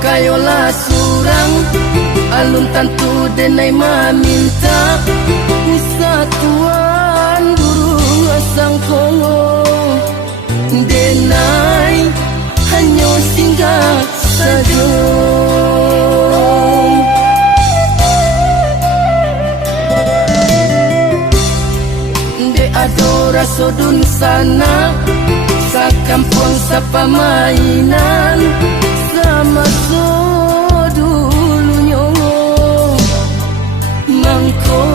kayo lah surang alun tantu denai maminta satuan burung asang kongo denai hanya singgah saja. De adora sodun sana sa kampung sa pamainan sama so dulunya mangko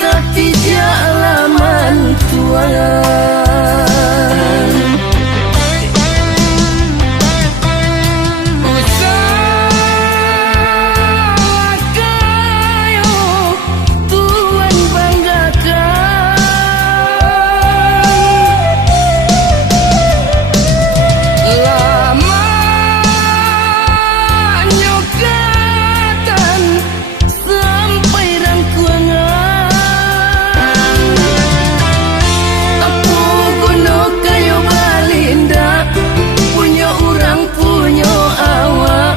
tapi dia alaman tuan usaha kayo tuan banggakan lama nyokatan sampai rangkuangan aku guna kayo balinda punya orang punya awak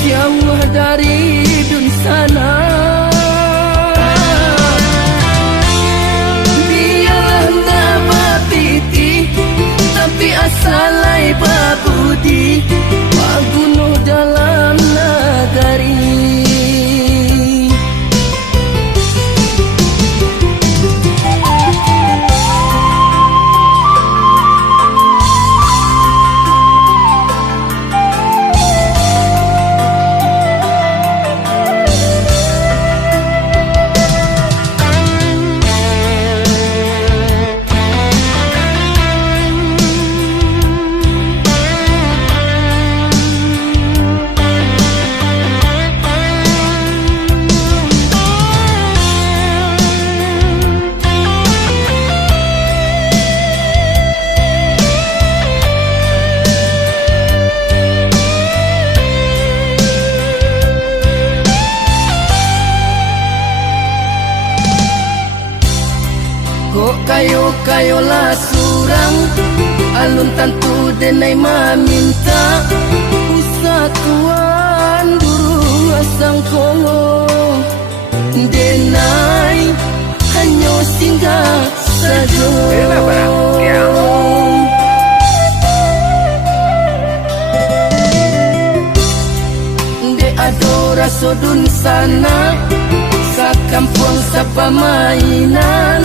jauh dari dun sana biarlah tak bapiti tapi asalai babudi pagunuh dalam nagari. Kok kayo lah surang alun tantu denai maminta satuan burung asang kongo denai hanya singgah saja. De adora sodun sana sa kampung sa pamainan